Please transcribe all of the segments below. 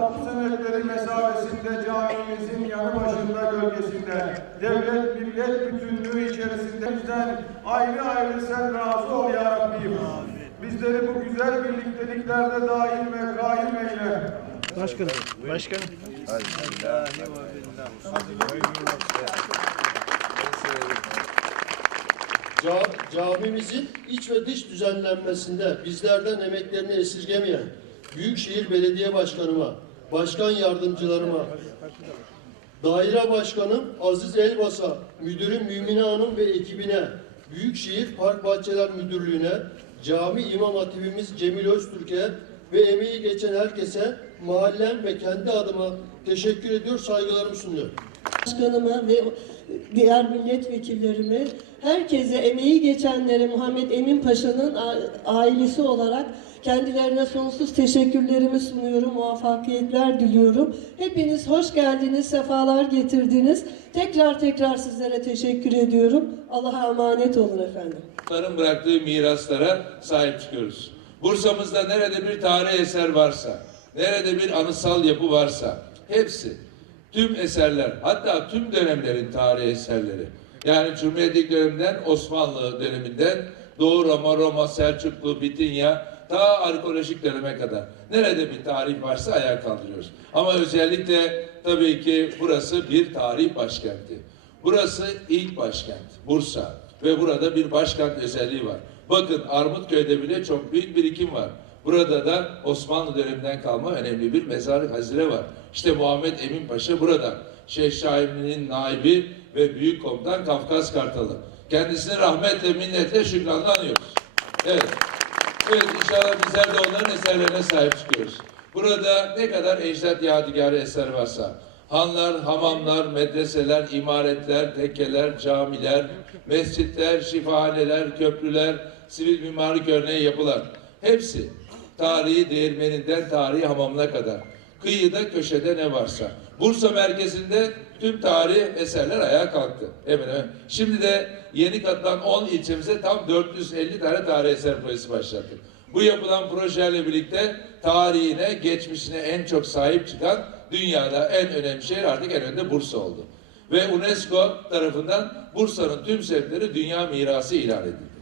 tapu senetleri mesabesinde camimizin yanı başında gölgesinde devlet millet bütünlüğü içerisinde bizden ayrı ayrı sen razı ol ya Rabbim. Bizleri bu güzel birlikteliklerde daim ve kaim eyle. Başkanım. Başkanım. Ca- camimizin iç ve dış düzenlenmesinde bizlerden emeklerini esirgemeyen Büyükşehir Belediye Başkanıma, Başkan Yardımcılarıma, Daire Başkanım Aziz Elbas'a, Müdürüm Mümine Hanım ve ekibine, Büyükşehir Park Bahçeler Müdürlüğü'ne, Cami İmam Hatibimiz Cemil Öztürk'e ve emeği geçen herkese mahallem ve kendi adıma teşekkür ediyor, saygılarımı sunuyorum. Başkanıma ve diğer milletvekillerime, herkese emeği geçenlere Muhammed Emin Paşa'nın ailesi olarak kendilerine sonsuz teşekkürlerimi sunuyorum, muvaffakiyetler diliyorum. Hepiniz hoş geldiniz, sefalar getirdiniz. Tekrar tekrar sizlere teşekkür ediyorum. Allah'a emanet olun efendim. Onların bıraktığı miraslara sahip çıkıyoruz. Bursa'mızda nerede bir tarihi eser varsa, nerede bir anıtsal yapı varsa hepsi tüm eserler hatta tüm dönemlerin tarihi eserleri yani Cumhuriyetlik döneminden Osmanlı döneminden Doğu Roma, Roma, Selçuklu, Bitinya ta arkeolojik döneme kadar nerede bir tarih varsa ayağa kaldırıyoruz. Ama özellikle tabii ki burası bir tarih başkenti. Burası ilk başkent, Bursa ve burada bir başkent özelliği var. Bakın Armutköy'de bile çok büyük birikim var. Burada da Osmanlı döneminden kalma önemli bir mezarlık hazine var. İşte Muhammed Emin Paşa burada. Şeyh Şahin'in naibi ve büyük komutan Kafkas Kartalı. Kendisini rahmetle, minnetle, şükranla anıyoruz. Evet. Evet inşallah bizler de onların eserlerine sahip çıkıyoruz. Burada ne kadar ecdat yadigarı eser varsa, hanlar, hamamlar, medreseler, imaretler, tekkeler, camiler, mescitler, şifahaneler, köprüler, sivil mimarlık örneği yapılar. Hepsi tarihi değirmeninden tarihi hamamına kadar. Kıyıda köşede ne varsa. Bursa merkezinde tüm tarihi eserler ayağa kalktı. Hemen hemen. Şimdi de yeni katılan 10 ilçemize tam 450 tane tarihi eser projesi başlattık. Bu yapılan projelerle birlikte tarihine, geçmişine en çok sahip çıkan dünyada en önemli şehir artık en önde Bursa oldu. Ve UNESCO tarafından Bursa'nın tüm semtleri dünya mirası ilan edildi.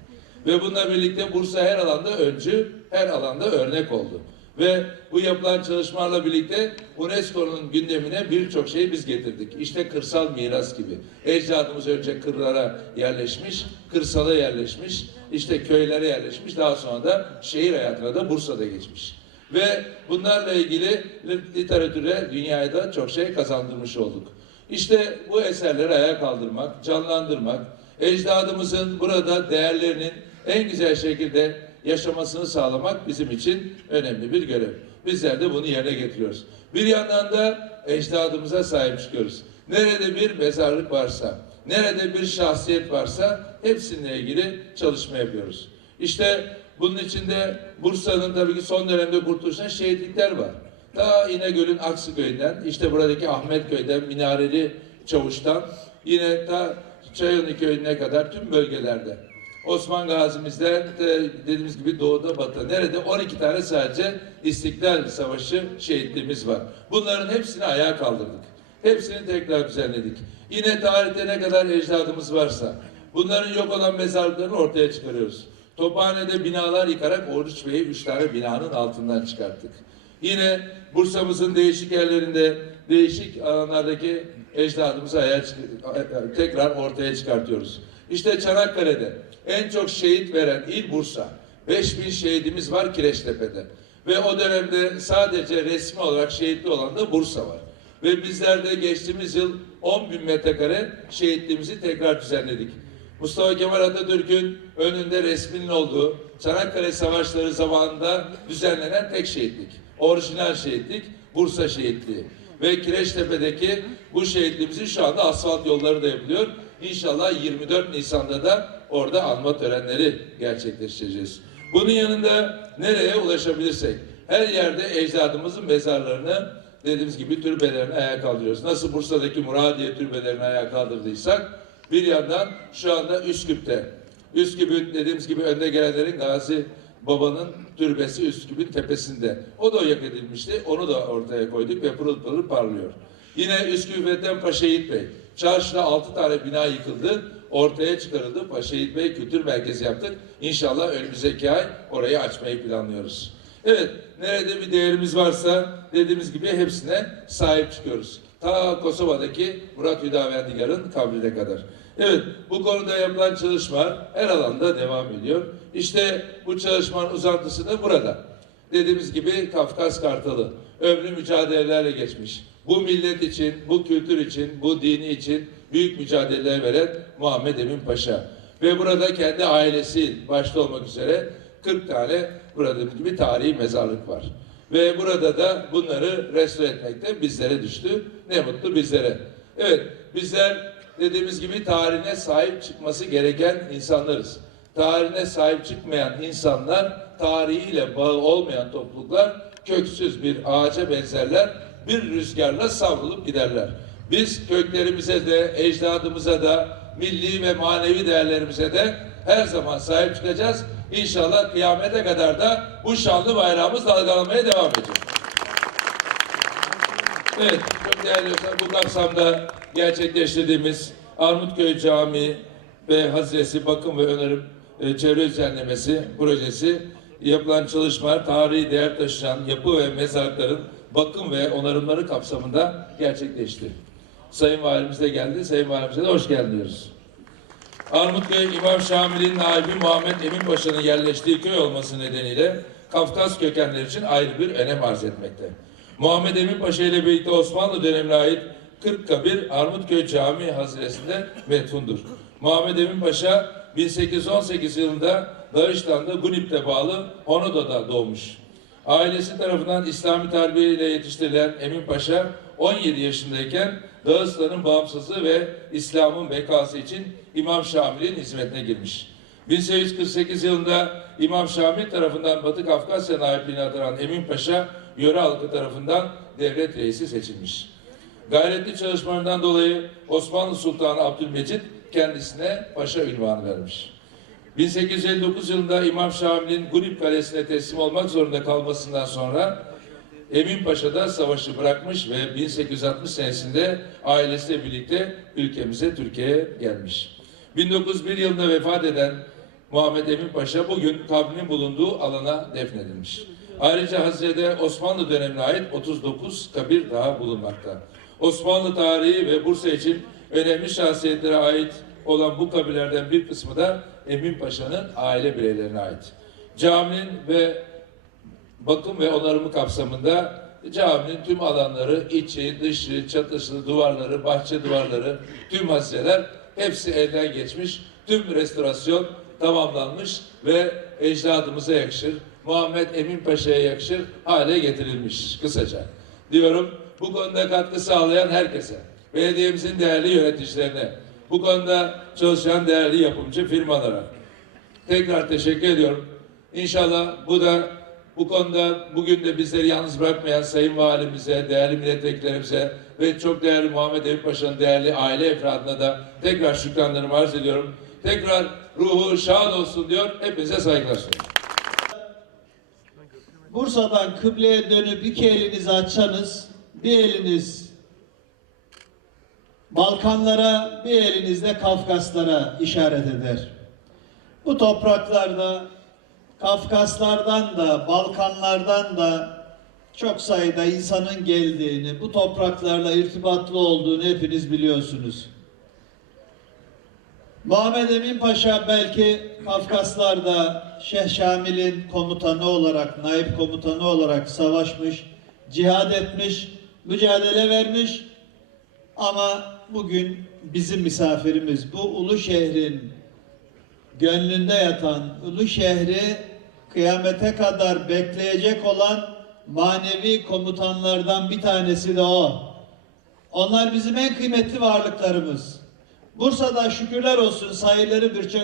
Ve bununla birlikte Bursa her alanda öncü, her alanda örnek oldu. Ve bu yapılan çalışmalarla birlikte UNESCO'nun gündemine birçok şeyi biz getirdik. İşte kırsal miras gibi. Ecdadımız önce kırlara yerleşmiş, kırsala yerleşmiş, işte köylere yerleşmiş, daha sonra da şehir hayatına da Bursa'da geçmiş. Ve bunlarla ilgili literatüre, dünyaya da çok şey kazandırmış olduk. İşte bu eserleri ayağa kaldırmak, canlandırmak, ecdadımızın burada değerlerinin en güzel şekilde yaşamasını sağlamak bizim için önemli bir görev. Bizler de bunu yerine getiriyoruz. Bir yandan da ecdadımıza sahip çıkıyoruz. Nerede bir mezarlık varsa, nerede bir şahsiyet varsa hepsininle ilgili çalışma yapıyoruz. İşte bunun içinde Bursa'nın tabii ki son dönemde kurtuluşuna şehitlikler var. Ta İnegöl'ün Aksıköy'ünden, işte buradaki Ahmetköy'den, Minareli Çavuş'tan, yine ta Çayönü Köyü'ne kadar tüm bölgelerde. Osman Gazi'mizden de dediğimiz gibi doğuda batıda. Nerede? 12 tane sadece İstiklal Savaşı şehitliğimiz var. Bunların hepsini ayağa kaldırdık. Hepsini tekrar düzenledik. Yine tarihte ne kadar ecdadımız varsa bunların yok olan mezarlıklarını ortaya çıkarıyoruz. Tophane'de binalar yıkarak Oruç Bey'i üç tane binanın altından çıkarttık. Yine Bursa'mızın değişik yerlerinde değişik alanlardaki ecdadımızı ayağa tekrar ortaya çıkartıyoruz. İşte Çanakkale'de en çok şehit veren il Bursa. 5000 şehidimiz var Kireçtepe'de. Ve o dönemde sadece resmi olarak şehitli olan da Bursa var. Ve bizler de geçtiğimiz yıl 10 bin metrekare şehitliğimizi tekrar düzenledik. Mustafa Kemal Atatürk'ün önünde resminin olduğu Çanakkale Savaşları zamanında düzenlenen tek şehitlik. Orijinal şehitlik Bursa şehitliği. Ve Kireçtepe'deki bu şehitliğimizin şu anda asfalt yolları da yapılıyor. İnşallah 24 Nisan'da da orada anma törenleri gerçekleştireceğiz. Bunun yanında nereye ulaşabilirsek her yerde ecdadımızın mezarlarını dediğimiz gibi türbelerini ayağa kaldırıyoruz. Nasıl Bursa'daki Muradiye türbelerini ayağa kaldırdıysak bir yandan şu anda Üsküp'te. Üsküp'ün dediğimiz gibi önde gelenlerin Gazi Baba'nın türbesi Üsküp'ün tepesinde. O da yak edilmişti. Onu da ortaya koyduk ve pırıl pırıl parlıyor. Yine Üsküp Fethem Paşa Yiğit Bey. Çarşıda altı tane bina yıkıldı. Ortaya çıkarıldı. Paşa Yiğit Bey Kültür Merkezi yaptık. İnşallah önümüzdeki ay orayı açmayı planlıyoruz. Evet, nerede bir değerimiz varsa dediğimiz gibi hepsine sahip çıkıyoruz. Ta Kosova'daki Murat Hüdavendigar'ın kabrine kadar. Evet, bu konuda yapılan çalışma her alanda devam ediyor. İşte bu çalışmanın uzantısı da burada. Dediğimiz gibi Kafkas Kartalı ömrü mücadelelerle geçmiş. Bu millet için, bu kültür için, bu dini için büyük mücadeleler veren Muhammed Emin Paşa. Ve burada kendi ailesi başta olmak üzere 40 tane burada gibi tarihi mezarlık var. Ve burada da bunları restore etmekte bizlere düştü. Ne mutlu bizlere. Evet bizler dediğimiz gibi tarihine sahip çıkması gereken insanlarız. Tarihine sahip çıkmayan insanlar, tarihiyle bağı olmayan topluluklar köksüz bir ağaca benzerler. Bir rüzgarla savrulup giderler. Biz köklerimize de, ecdadımıza da, milli ve manevi değerlerimize de her zaman sahip çıkacağız. İnşallah kıyamete kadar da bu şanlı bayrağımız dalgalanmaya devam edecek. Evet, çok değerli dostlar, bu kapsamda gerçekleştirdiğimiz Armutköy Camii ve Haziresi Bakım ve Önerim e, Çevre Düzenlemesi projesi yapılan çalışmalar tarihi değer taşıyan yapı ve mezarlıkların bakım ve onarımları kapsamında gerçekleşti. Sayın Valimiz de geldi. Sayın Valimize de hoş geldin diyoruz. Armutköy İmam Şamil'in naibi Muhammed Emin Paşa'nın yerleştiği köy olması nedeniyle Kafkas kökenler için ayrı bir önem arz etmekte. Muhammed Emin Paşa ile birlikte Osmanlı dönemine ait 40 kabir Armutköy Camii hazinesinde metfundur. Muhammed Emin Paşa 1818 yılında Dağıstan'da Gunip'te bağlı Honodo'da doğmuş. Ailesi tarafından İslami terbiye ile yetiştirilen Emin Paşa 17 yaşındayken Dağıstan'ın bağımsızlığı ve İslam'ın bekası için İmam Şamil'in hizmetine girmiş. 1848 yılında İmam Şamil tarafından Batı Kafkasya naipliğine atanan Emin Paşa, yöre halkı tarafından devlet reisi seçilmiş. Gayretli çalışmalarından dolayı Osmanlı Sultanı Abdülmecit kendisine paşa ünvanı vermiş. 1859 yılında İmam Şamil'in Gunip Kalesi'ne teslim olmak zorunda kalmasından sonra Emin Paşa da savaşı bırakmış ve 1860 senesinde ailesiyle birlikte ülkemize Türkiye'ye gelmiş. 1901 yılında vefat eden Muhammed Emin Paşa bugün kabrinin bulunduğu alana defnedilmiş. Ayrıca Hazre'de Osmanlı dönemine ait 39 kabir daha bulunmakta. Osmanlı tarihi ve Bursa için önemli şahsiyetlere ait olan bu kabirlerden bir kısmı da Emin Paşa'nın aile bireylerine ait. Caminin ve bakım ve onarımı kapsamında caminin tüm alanları, içi, dışı, çatısı, duvarları, bahçe duvarları, tüm hazineler hepsi elden geçmiş. Tüm restorasyon tamamlanmış ve ecdadımıza yakışır, Muhammed Emin Paşa'ya yakışır hale getirilmiş kısaca. Diyorum bu konuda katkı sağlayan herkese, belediyemizin değerli yöneticilerine, bu konuda çalışan değerli yapımcı firmalara tekrar teşekkür ediyorum. İnşallah bu da bu konuda bugün de bizleri yalnız bırakmayan Sayın Valimize, değerli milletvekillerimize ve çok değerli Muhammed Emin Paşa'nın değerli aile efradına da tekrar şükranlarımı arz ediyorum. Tekrar ruhu şad olsun diyor. Hepinize saygılar sunuyorum. Bursa'dan kıbleye dönüp iki elinizi açsanız bir eliniz Balkanlara bir eliniz de Kafkaslara işaret eder. Bu topraklarda Kafkaslardan da Balkanlardan da çok sayıda insanın geldiğini, bu topraklarla irtibatlı olduğunu hepiniz biliyorsunuz. Muhammed Emin Paşa belki Kafkaslar'da Şeyh Şamil'in komutanı olarak, naip komutanı olarak savaşmış, cihad etmiş, mücadele vermiş ama bugün bizim misafirimiz bu ulu şehrin gönlünde yatan ulu şehri kıyamete kadar bekleyecek olan manevi komutanlardan bir tanesi de o. Onlar bizim en kıymetli varlıklarımız. Bursa'da şükürler olsun sayıları bir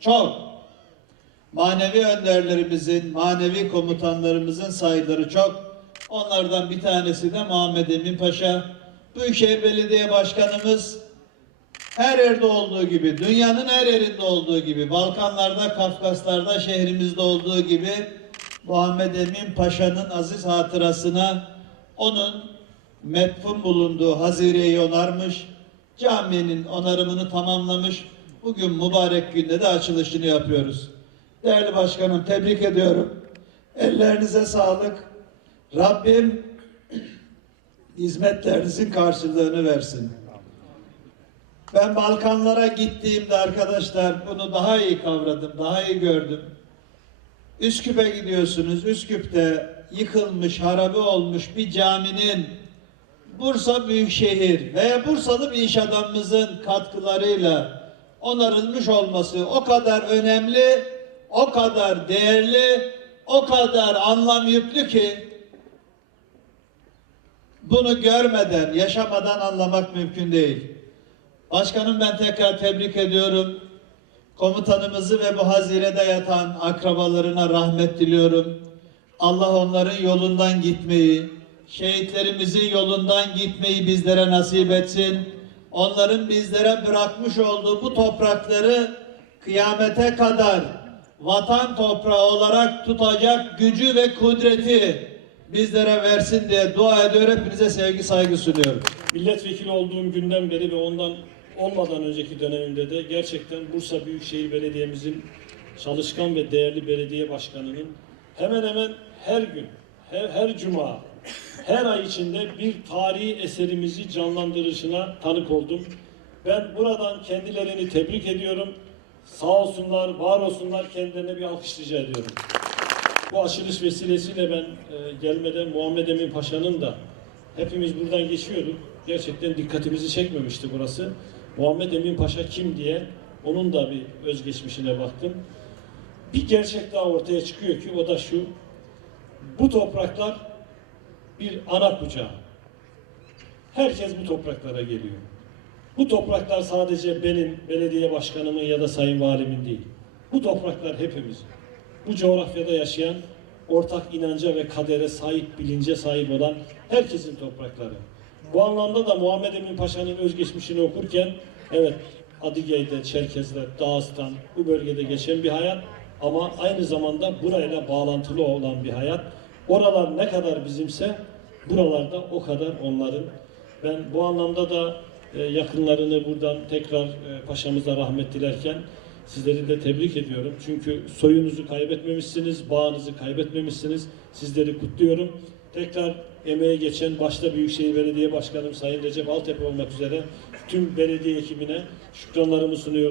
çok. Manevi önderlerimizin, manevi komutanlarımızın sayıları çok. Onlardan bir tanesi de Muhammed Emin Paşa. Büyükşehir Belediye Başkanımız her yerde olduğu gibi, dünyanın her yerinde olduğu gibi, Balkanlarda, Kafkaslarda, şehrimizde olduğu gibi Muhammed Emin Paşa'nın aziz hatırasına onun metfun bulunduğu Hazire'yi onarmış, caminin onarımını tamamlamış. Bugün mübarek günde de açılışını yapıyoruz. Değerli başkanım tebrik ediyorum. Ellerinize sağlık. Rabbim hizmetlerinizin karşılığını versin. Ben Balkanlara gittiğimde arkadaşlar bunu daha iyi kavradım, daha iyi gördüm. Üsküp'e gidiyorsunuz. Üsküp'te yıkılmış, harabe olmuş bir caminin Bursa Büyükşehir veya Bursalı bir iş adamımızın katkılarıyla onarılmış olması o kadar önemli, o kadar değerli, o kadar anlam yüklü ki bunu görmeden, yaşamadan anlamak mümkün değil. Başkanım ben tekrar tebrik ediyorum. Komutanımızı ve bu hazirede yatan akrabalarına rahmet diliyorum. Allah onların yolundan gitmeyi, şehitlerimizin yolundan gitmeyi bizlere nasip etsin. Onların bizlere bırakmış olduğu bu toprakları kıyamete kadar vatan toprağı olarak tutacak gücü ve kudreti bizlere versin diye dua ediyorum. Hepinize sevgi saygı sunuyorum. Milletvekili olduğum günden beri ve ondan olmadan önceki dönemimde de gerçekten Bursa Büyükşehir Belediye'mizin çalışkan ve değerli belediye başkanının hemen hemen her gün, her, her cuma, her ay içinde bir tarihi eserimizi canlandırışına tanık oldum. Ben buradan kendilerini tebrik ediyorum. Sağ olsunlar, var olsunlar. Kendilerine bir alkış rica ediyorum. Bu açılış vesilesiyle ben e, gelmeden Muhammed Emin Paşa'nın da hepimiz buradan geçiyorduk. Gerçekten dikkatimizi çekmemişti burası. Muhammed Emin Paşa kim diye onun da bir özgeçmişine baktım. Bir gerçek daha ortaya çıkıyor ki o da şu. Bu topraklar bir ana kucağı. Herkes bu topraklara geliyor. Bu topraklar sadece benim, belediye başkanımın ya da sayın valimin değil. Bu topraklar hepimizin bu coğrafyada yaşayan ortak inanca ve kadere sahip, bilince sahip olan herkesin toprakları. Bu anlamda da Muhammed Emin Paşa'nın özgeçmişini okurken evet Adıgey'de, Çerkezler, Dağıstan bu bölgede geçen bir hayat ama aynı zamanda burayla bağlantılı olan bir hayat. Oralar ne kadar bizimse buralarda o kadar onların. Ben bu anlamda da e, yakınlarını buradan tekrar e, paşamıza rahmet dilerken Sizleri de tebrik ediyorum. Çünkü soyunuzu kaybetmemişsiniz, bağınızı kaybetmemişsiniz. Sizleri kutluyorum. Tekrar emeğe geçen başta Büyükşehir Belediye Başkanım Sayın Recep Altepe olmak üzere tüm belediye ekibine şükranlarımı sunuyorum.